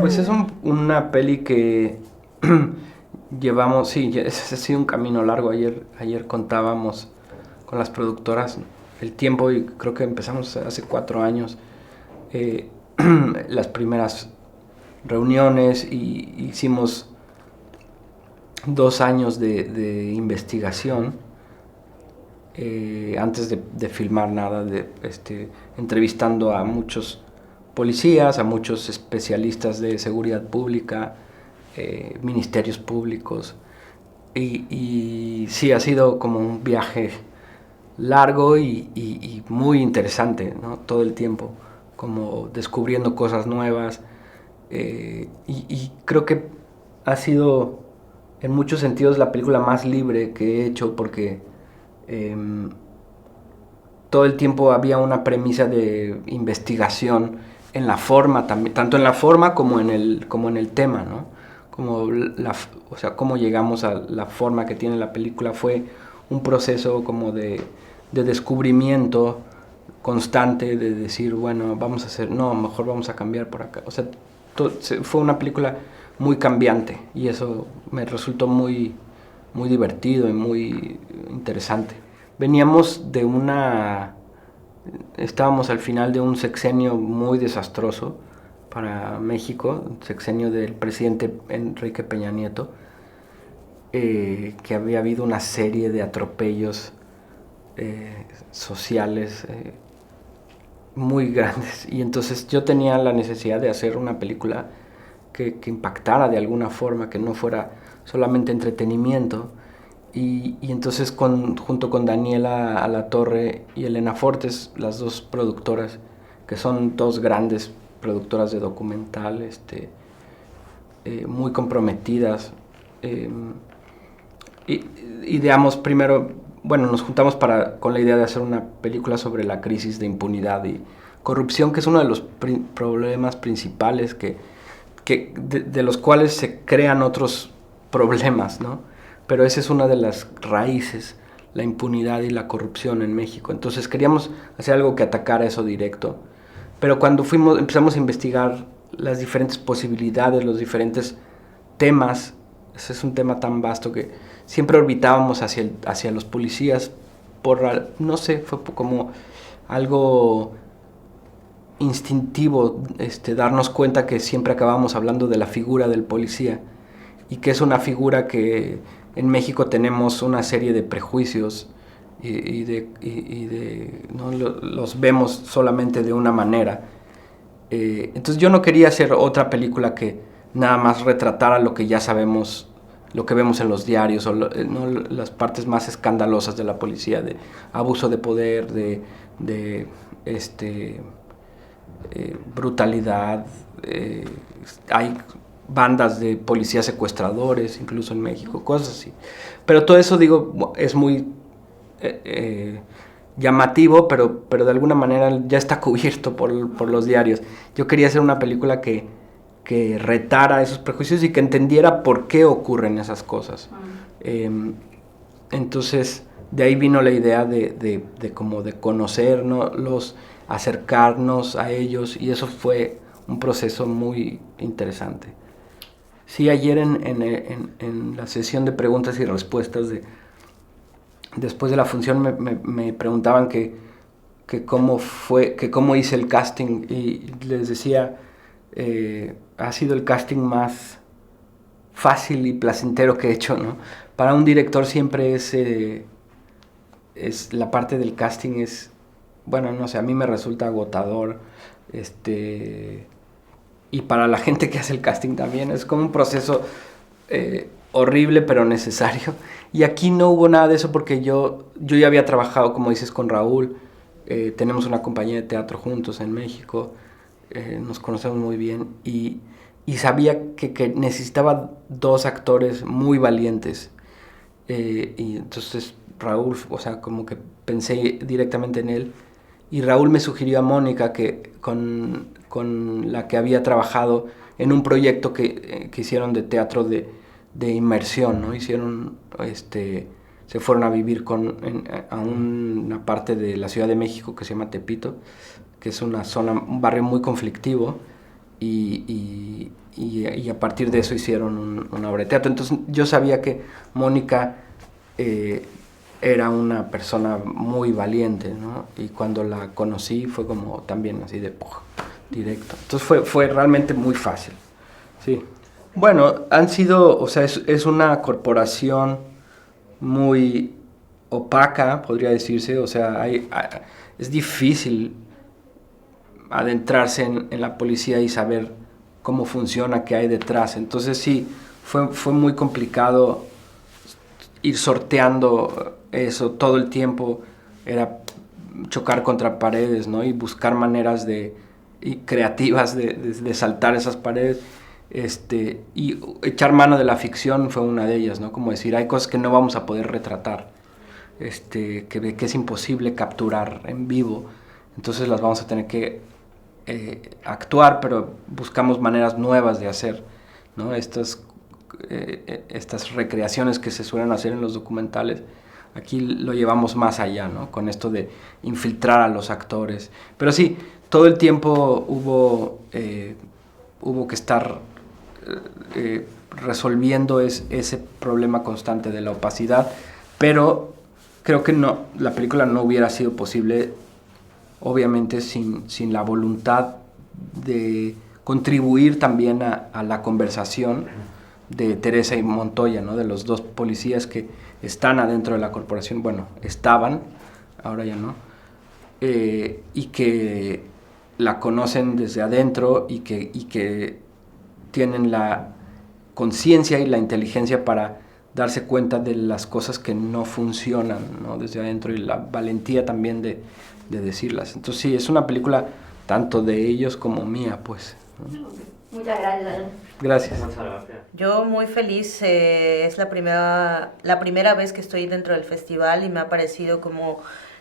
Pues es una peli que llevamos, sí, ese ha sido un camino largo. Ayer contábamos con las productoras el tiempo y creo que empezamos hace 4 años eh, las primeras reuniones y hicimos 2 años de investigación antes de filmar nada, entrevistando a muchos policías, a muchos especialistas de seguridad pública, ministerios públicos. Y sí, ha sido como un viaje largo y muy interesante, ¿no? Todo el tiempo, como descubriendo cosas nuevas. Y creo que ha sido en muchos sentidos la película más libre que he hecho porque eh, todo el tiempo había una premisa de investigación en la forma, también, tanto en la forma como en el tema, ¿no? O sea, cómo llegamos a la forma que tiene la película fue un proceso como de descubrimiento constante, de decir, bueno, vamos a hacer, no, mejor vamos a cambiar por acá. O sea, fue una película muy cambiante y eso me resultó muy divertido y muy interesante. Veníamos de estábamos al final de un sexenio muy desastroso para México, un sexenio del presidente Enrique Peña Nieto, que había habido una serie de atropellos sociales muy grandes. Y entonces yo tenía la necesidad de hacer una película que impactara de alguna forma, que no fuera solamente entretenimiento. Y entonces junto con Daniela Alatorre y Elena Fortes, las dos productoras, que son dos grandes productoras de documental, muy comprometidas, eh, ideamos primero, bueno, nos juntamos con la idea de hacer una película sobre la crisis de impunidad y corrupción, que es uno de los problemas principales de los cuales se crean otros problemas, ¿no? Pero esa es una de las raíces, la impunidad y la corrupción en México. Entonces queríamos hacer algo que atacara eso directo. Pero cuando empezamos a investigar las diferentes posibilidades, los diferentes temas, ese es un tema tan vasto que siempre orbitábamos hacia los policías no sé, fue como algo instintivo, darnos cuenta que siempre acabamos hablando de la figura del policía y que es una figura que en México tenemos una serie de prejuicios ¿no? Los vemos solamente de una manera. Entonces yo no quería hacer otra película que nada más retratara lo que ya sabemos, lo que vemos en los diarios, ¿no? Las partes más escandalosas de la policía, de abuso de poder, de brutalidad. Hay bandas de policías secuestradores, incluso en México, cosas así. Pero todo eso, digo, es muy llamativo, pero de alguna manera ya está cubierto por los diarios. Yo quería hacer una película que retara esos prejuicios y que entendiera por qué ocurren esas cosas. Entonces, de ahí vino la idea como de conocernos, acercarnos a ellos, y eso fue un proceso muy interesante. Sí, ayer en la sesión de preguntas y respuestas después de la función me preguntaban que cómo fue, que cómo hice el casting, y les decía, ha sido el casting más fácil y placentero que he hecho, ¿no? Para un director siempre es la parte del casting es, bueno, no sé, a mí me resulta agotador, y para la gente que hace el casting también es como un proceso horrible pero necesario. Y aquí no hubo nada de eso porque yo ya había trabajado, como dices, con Raúl. Tenemos una compañía de teatro juntos en México. Nos conocemos muy bien y sabía que necesitaba dos actores muy valientes. Y entonces Raúl, o sea, como que pensé directamente en él. Y Raúl me sugirió a Mónica, con la que había trabajado en un proyecto que hicieron de teatro de inmersión, ¿no? Se se fueron a vivir a una parte de la Ciudad de México que se llama Tepito, que es un barrio muy conflictivo, y a partir de eso hicieron una obra de teatro. Entonces yo sabía que Mónica era una persona muy valiente, ¿no? Y cuando la conocí fue como también así de directo. Entonces fue realmente muy fácil, sí. Bueno, o sea, es una corporación muy opaca, podría decirse. O sea, es difícil adentrarse en la policía y saber cómo funciona, qué hay detrás. Entonces sí, fue muy complicado ir sorteando eso todo el tiempo. Era chocar contra paredes, ¿no? Y buscar maneras creativas de saltar esas paredes. Y echar mano de la ficción fue una de ellas, ¿no? Como decir, hay cosas que no vamos a poder retratar, que es imposible capturar en vivo, entonces las vamos a tener que actuar, pero buscamos maneras nuevas de hacer, ¿no? Estas recreaciones que se suelen hacer en los documentales, aquí lo llevamos más allá, ¿no? Con esto de infiltrar a los actores. Pero sí, todo el tiempo hubo que estar resolviendo ese problema constante de la opacidad, pero creo que la película no hubiera sido posible, obviamente, sin la voluntad de contribuir también a la conversación de Teresa y Montoya, ¿no? De los dos policías que están adentro de la corporación, bueno, estaban, ahora ya no, y que la conocen desde adentro y que tienen la conciencia y la inteligencia para darse cuenta de las cosas que no funcionan, ¿no? Desde adentro, y la valentía también de decirlas. Entonces sí, es una película tanto de ellos como mía, pues, ¿no? Muchas gracias. Gracias. Yo muy feliz, es la primera vez que estoy dentro del festival y me ha parecido como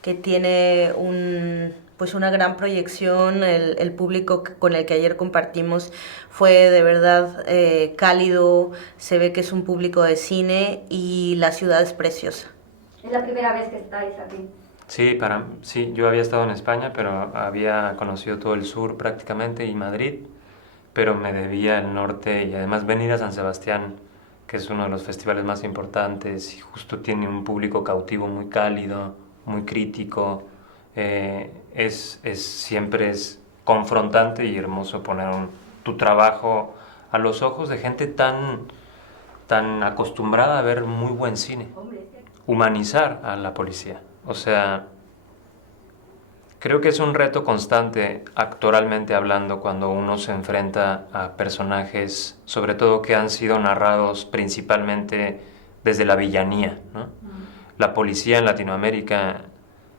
que tiene una gran proyección. El público con el que ayer compartimos fue de verdad cálido, se ve que es un público de cine y la ciudad es preciosa. ¿Es la primera vez que estáis aquí? Sí, yo había estado en España, pero había conocido todo el sur prácticamente y Madrid, pero me debía el norte y además venir a San Sebastián, que es uno de los festivales más importantes y justo tiene un público cautivo muy cálido, muy crítico. Siempre es confrontante y hermoso poner tu trabajo a los ojos de gente tan acostumbrada a ver muy buen cine. Humanizar a la policía. O sea, creo que es un reto constante actoralmente hablando cuando uno se enfrenta a personajes, sobre todo que han sido narrados principalmente desde la villanía, ¿no? La policía en Latinoamérica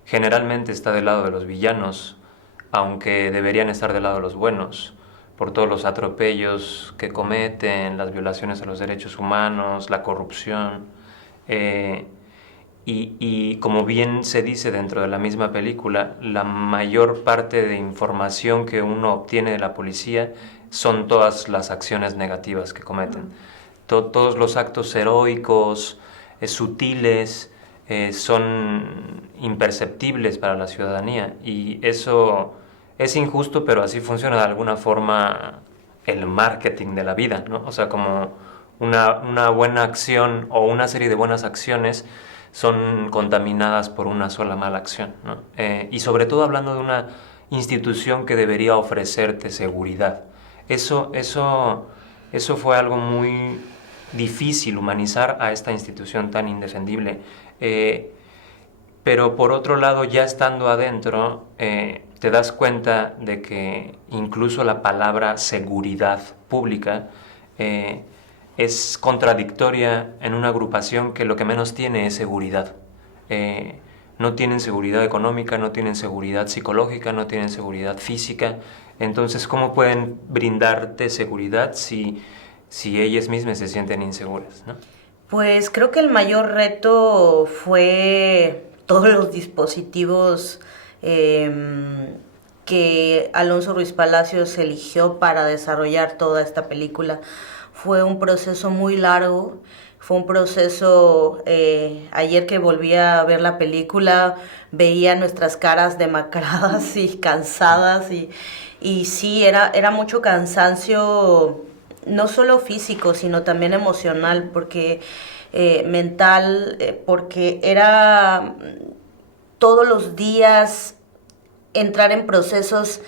generalmente está del lado de los villanos, aunque deberían estar del lado de los buenos, por todos los atropellos que cometen, las violaciones a los derechos humanos, la corrupción. Y como bien se dice dentro de la misma película, la mayor parte de información que uno obtiene de la policía son todas las acciones negativas que cometen. Todos los actos heroicos, sutiles, son imperceptibles para la ciudadanía, y eso es injusto, pero así funciona de alguna forma el marketing de la vida, ¿no? O sea, como una buena acción o una serie de buenas acciones son contaminadas por una sola mala acción, ¿no? Y sobre todo hablando de una institución que debería ofrecerte seguridad. Eso fue algo muy difícil, humanizar a esta institución tan indefendible. Pero por otro lado, ya estando adentro, te das cuenta de que incluso la palabra seguridad pública es contradictoria en una agrupación que lo que menos tiene es seguridad. No tienen seguridad económica, no tienen seguridad psicológica, no tienen seguridad física. Entonces, ¿cómo pueden brindarte seguridad si ellas mismas se sienten inseguras, ¿no? Pues creo que el mayor reto fue todos los dispositivos que Alonso Ruiz Palacios eligió para desarrollar toda esta película. Fue un proceso muy largo, Fue un proceso, ayer que volví a ver la película, veía nuestras caras demacradas y cansadas y sí, era mucho cansancio, no solo físico, sino también emocional, porque mental, porque era todos los días entrar en procesos,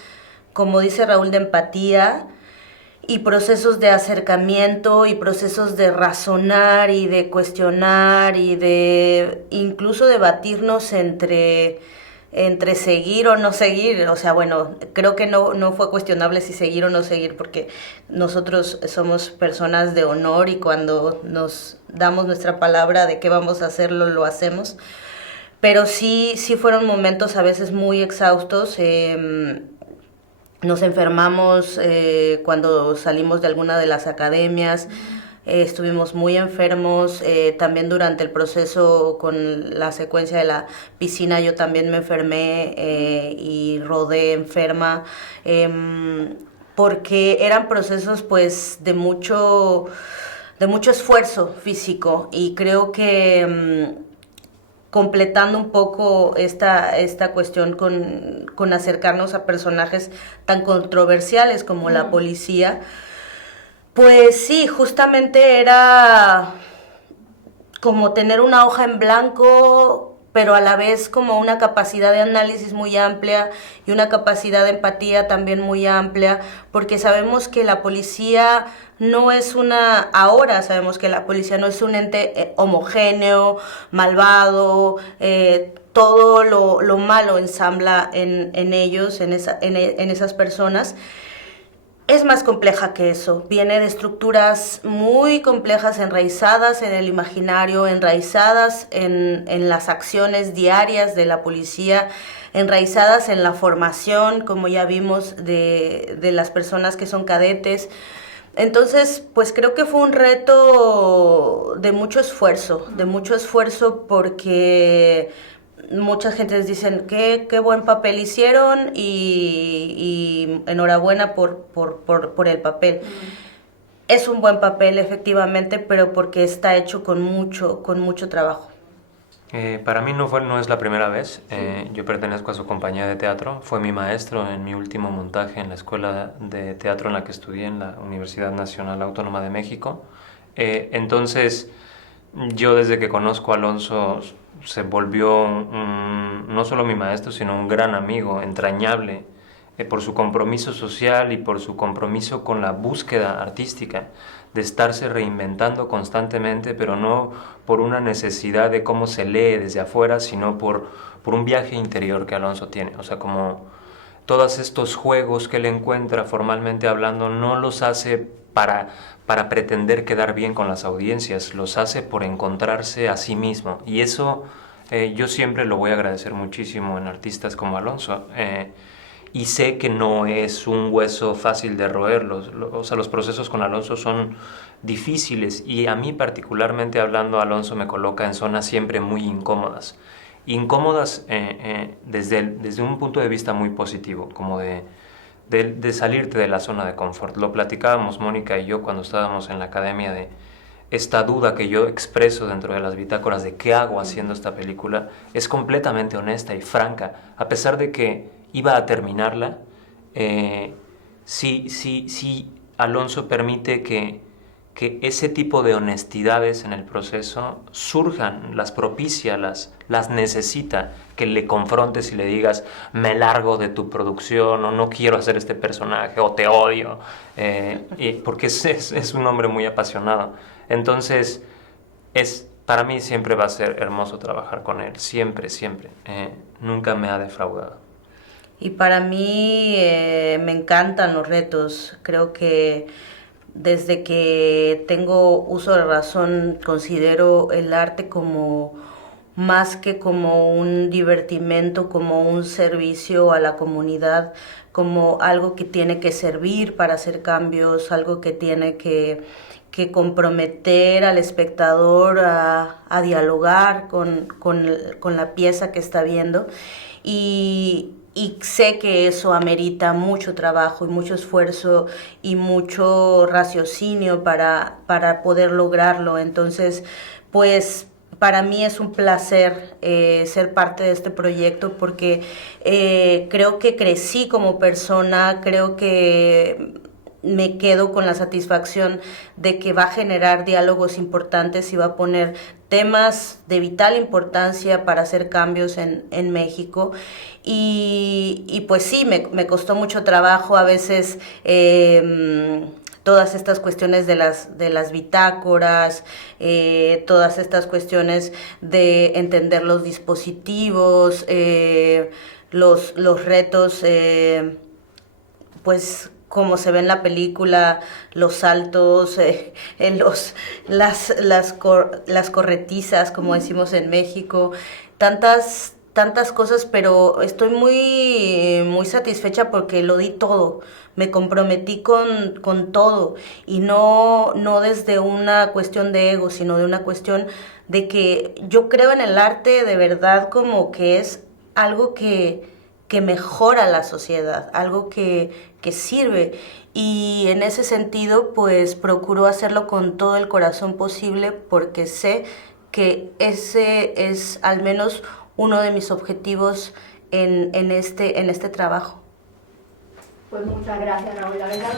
como dice Raúl, de empatía, y procesos de acercamiento y procesos de razonar y de cuestionar y de incluso debatirnos entre seguir o no seguir. O sea, bueno, creo que no fue cuestionable si seguir o no seguir, porque nosotros somos personas de honor y cuando nos damos nuestra palabra de que vamos a hacerlo, lo hacemos. Pero sí fueron momentos a veces muy exhaustos. Nos enfermamos cuando salimos de alguna de las academias, estuvimos muy enfermos, también durante el proceso con la secuencia de la piscina yo también me enfermé y rodé enferma, porque eran procesos pues de mucho esfuerzo físico y creo que completando un poco esta cuestión con acercarnos a personajes tan controversiales como la policía, pues sí, justamente era como tener una hoja en blanco, pero a la vez como una capacidad de análisis muy amplia y una capacidad de empatía también muy amplia, porque sabemos que la policía ahora sabemos que la policía no es un ente homogéneo, malvado, todo lo malo ensambla en ellos, en esas personas. Es más compleja que eso, viene de estructuras muy complejas, enraizadas en el imaginario, enraizadas en las acciones diarias de la policía, enraizadas en la formación, como ya vimos, de las personas que son cadetes. Entonces, pues creo que fue un reto de mucho esfuerzo porque mucha gente les dicen qué buen papel hicieron y enhorabuena por el papel. Es un buen papel efectivamente, pero porque está hecho con mucho trabajo. Para mí no es la primera vez. Yo pertenezco a su compañía de teatro. Fue mi maestro en mi último montaje en la escuela de teatro en la que estudié en la Universidad Nacional Autónoma de México. Entonces, yo desde que conozco a Alonso se volvió no solo mi maestro, sino un gran amigo, entrañable, por su compromiso social y por su compromiso con la búsqueda artística, de estarse reinventando constantemente, pero no por una necesidad de cómo se lee desde afuera, sino por un viaje interior que Alonso tiene. O sea, como todos estos juegos que él encuentra formalmente hablando, no los hace para pretender quedar bien con las audiencias, los hace por encontrarse a sí mismo. Y eso yo siempre lo voy a agradecer muchísimo en artistas como Alonso. Y sé que no es un hueso fácil de roer, los procesos con Alonso son difíciles y a mí particularmente hablando, Alonso me coloca en zonas siempre muy incómodas. Incómodas desde un punto de vista muy positivo, como de salirte de la zona de confort. Lo platicábamos Mónica y yo cuando estábamos en la academia de esta duda que yo expreso dentro de las bitácoras de qué hago haciendo esta película, es completamente honesta y franca, a pesar de que iba a terminarla, sí Alonso permite que ese tipo de honestidades en el proceso surjan, las propicia, las necesita, que le confrontes y le digas me largo de tu producción o no quiero hacer este personaje o te odio, porque es un hombre muy apasionado. Entonces, para mí siempre va a ser hermoso trabajar con él, siempre, nunca me ha defraudado. Y para mí me encantan los retos. Creo que desde que tengo uso de razón considero el arte como más que como un divertimento, como un servicio a la comunidad, como algo que tiene que servir para hacer cambios, algo que tiene que comprometer al espectador a dialogar con la pieza que está viendo. Y y sé que eso amerita mucho trabajo y mucho esfuerzo y mucho raciocinio para poder lograrlo. Entonces, pues para mí es un placer ser parte de este proyecto porque creo que crecí como persona, creo que me quedo con la satisfacción de que va a generar diálogos importantes y va a poner temas de vital importancia para hacer cambios en México. Y pues sí, me costó mucho trabajo a veces todas estas cuestiones de las bitácoras, todas estas cuestiones de entender los dispositivos, los retos, pues como se ve en la película, los saltos, las corretizas, como decimos en México, tantas cosas, pero estoy muy satisfecha porque lo di todo, me comprometí con todo y no desde una cuestión de ego, sino de una cuestión de que yo creo en el arte de verdad como que es algo que mejora la sociedad, algo que sirve. Y en ese sentido, pues procuro hacerlo con todo el corazón posible porque sé que ese es al menos uno de mis objetivos en este trabajo. Pues muchas gracias, Raúl. La verdad,